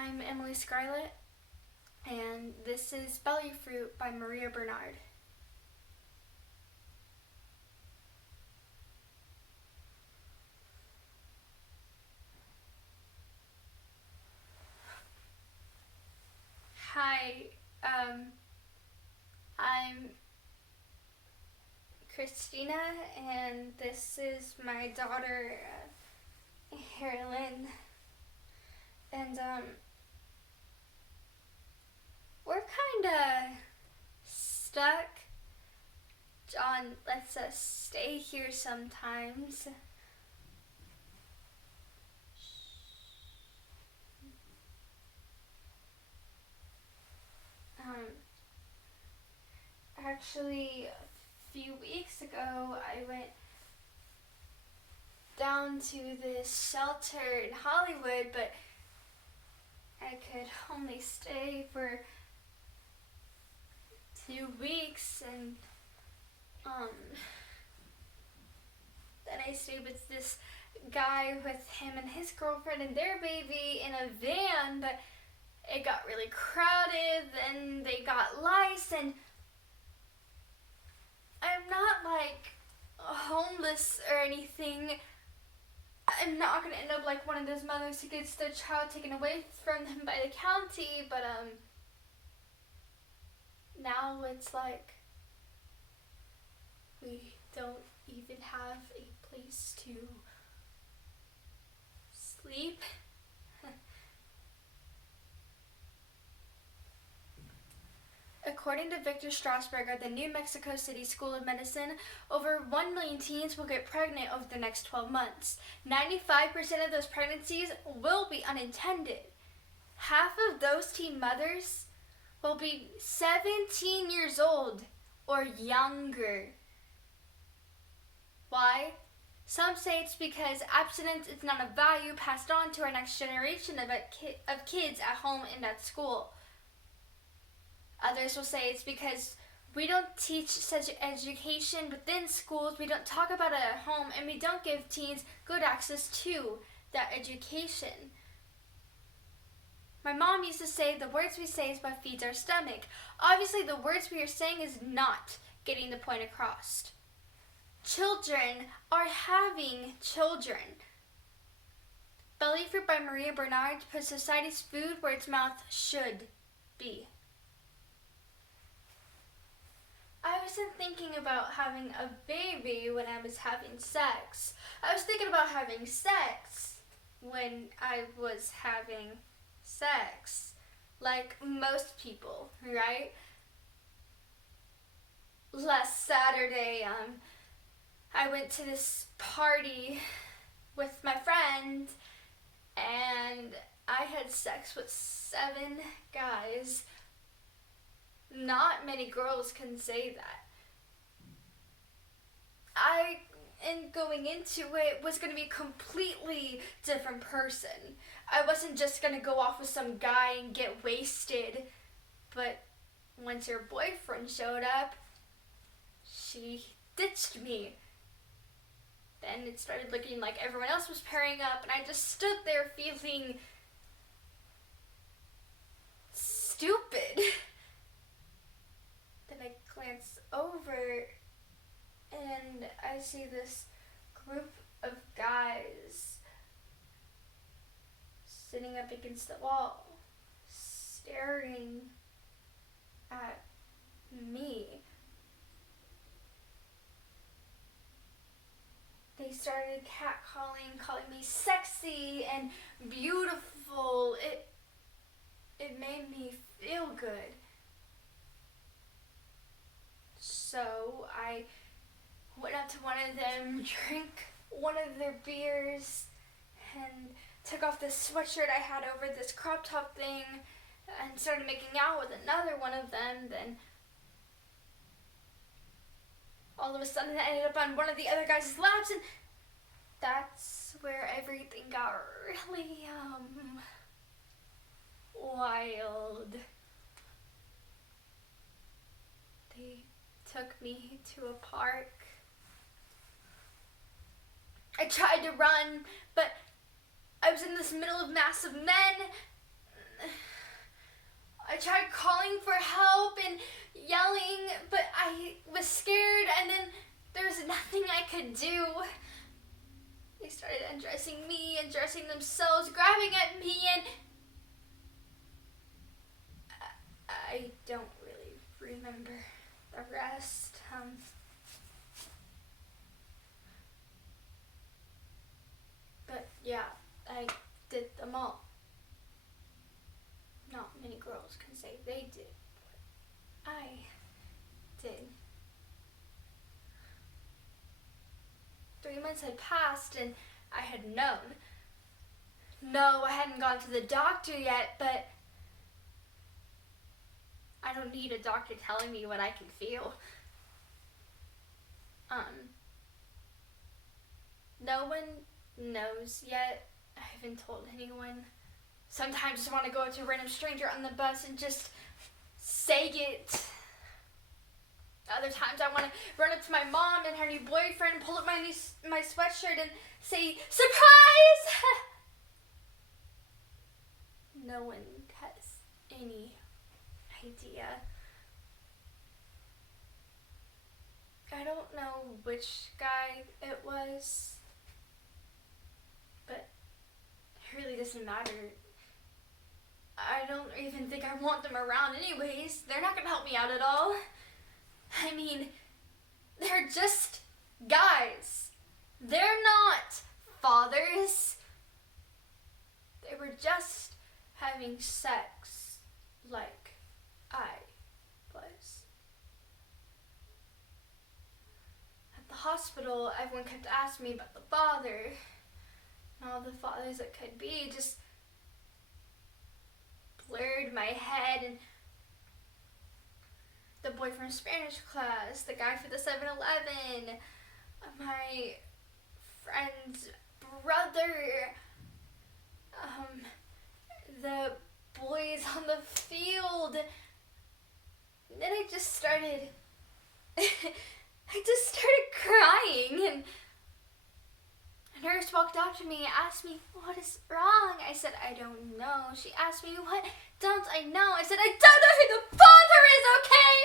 I'm Emily Scarlett, and this is Bellyfruit by Bernhard. Hi, I'm Christina, and this is my daughter, Carolyn, and we're kind of stuck. John lets us stay here sometimes. Actually, a few weeks ago, I went down to this shelter in Hollywood, but I could only stay for 2 weeks, and then I stayed with this guy with him and his girlfriend and their baby in a van, but it got really crowded, and they got lice, and I'm not like homeless or anything. I'm not gonna end up like one of those mothers who gets their child taken away from them by the county, but now it's like we don't even have a place to sleep. According to Victor Strasberg of the New Mexico City School of Medicine, over 1 million teens will get pregnant over the next 12 months. 95% of those pregnancies will be unintended. Half of those teen mothers will be 17 years old or younger. Why? Some say it's because abstinence is not a value passed on to our next generation of kids at home and at school. Others will say it's because we don't teach such education within schools, we don't talk about it at home, and we don't give teens good access to that education. My mom used to say the words we say is what feeds our stomach. Obviously, the words we are saying is not getting the point across. Children are having children. Bellyfruit by Bernhard puts society's food where its mouth should be. I wasn't thinking about having a baby when I was having sex. I was thinking about having sex when I was having sex. Like most people, right? Last Saturday, I went to this party with my friend, and I had sex with 7 guys. Not many girls can say that. And going into it, was going to be a completely different person. I wasn't just going to go off with some guy and get wasted. But once her boyfriend showed up, she ditched me. Then it started looking like everyone else was pairing up, and I just stood there feeling stupid. Then I glance over and I see this group of guys sitting up against the wall, staring at me. They started catcalling, calling me sexy and beautiful. It made me feel good. So I went up to one of them, drank one of their beers, and took off this sweatshirt I had over this crop top thing, and started making out with another one of them. Then all of a sudden I ended up on one of the other guys' laps, and that's where everything got really wild. They took me to a park. I tried to run, but I was in this middle of massive men, I tried calling for help and yelling, but I was scared, and then there was nothing I could do. They started undressing me, undressing themselves, grabbing at me, and I don't really remember the rest. But yeah, I did them all. Not many girls can say they did, but I did. 3 months had passed and I had known. No, I hadn't gone to the doctor yet, but I don't need a doctor telling me what I can feel. No one knows yet. I haven't told anyone. Sometimes I just want to go up to a random stranger on the bus and just say it. Other times I want to run up to my mom and her new boyfriend, pull up my sweatshirt and say, surprise! No one has any idea. I don't know which guy it was, but it really doesn't matter. I don't even think I want them around anyways. They're not going to help me out at all. I mean, they're just guys. They're not fathers. They were just having sex like I was. At the hospital, everyone kept asking me about the father. And all the fathers that could be just blurred my head, and the boy from Spanish class, the guy for the 7-Eleven, my friend's brother, the boys on the field. And then I just started crying, and a nurse walked up to me and asked me, what is wrong? I said, I don't know. She asked me, what don't I know? I said, I don't know who the father is, okay?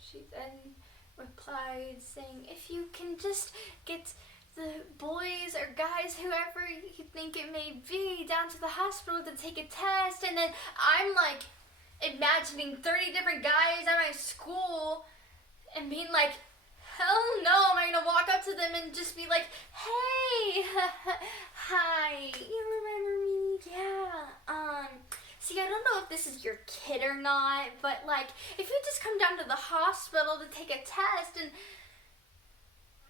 She then replied saying, if you can just get the boys or guys, whoever you think it may be, down to the hospital to take a test. And then I'm like imagining 30 different guys at my school and being like, hell no, am I going to walk up to them and just be like, hey, hi, you remember me? Yeah, see, I don't know if this is your kid or not, but like, if you just come down to the hospital to take a test, and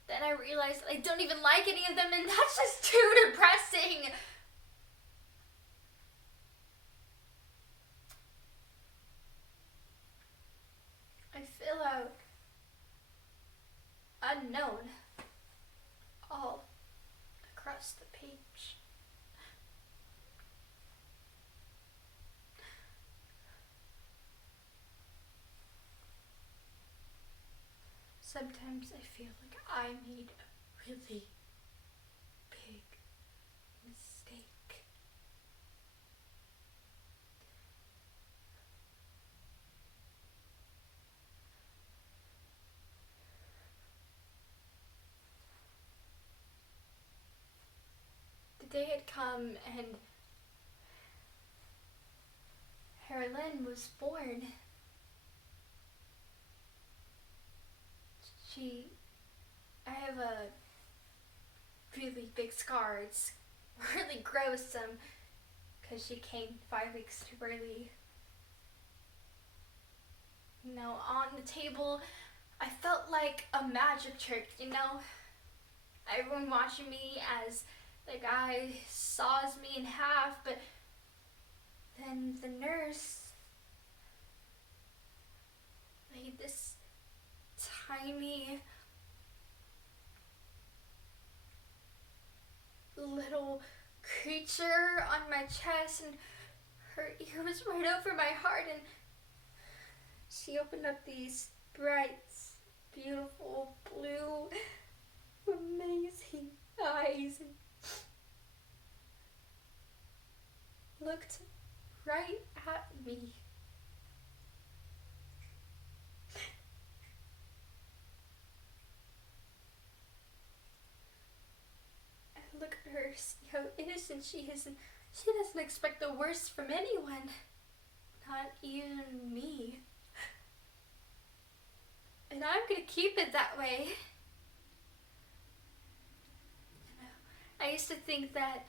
then I realized I don't even like any of them, and that's just too depressing. I fill out unknown all across the page. Sometimes I feel like I made a really big mistake. The day had come and Herlin was born. I have a really big scar. It's really gross because she came 5 weeks too early. You know, on the table, I felt like a magic trick, you know? Everyone watching me as the guy saws me in half, but then the nurse laid this tiny little creature on my chest, and her ear was right over my heart, and she opened up these bright, beautiful, blue, amazing eyes, and me. I look at her, see how innocent she is, and she doesn't expect the worst from anyone. Not even me. And I'm gonna keep it that way. I used to think that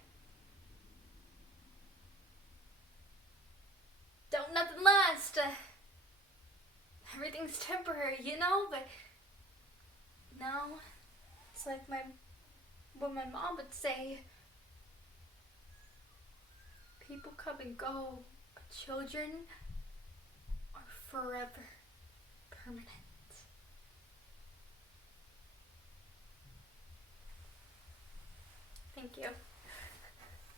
don't nothing last. Everything's temporary, you know? But now it's like what my mom would say. People come and go, but children are forever permanent. Thank you.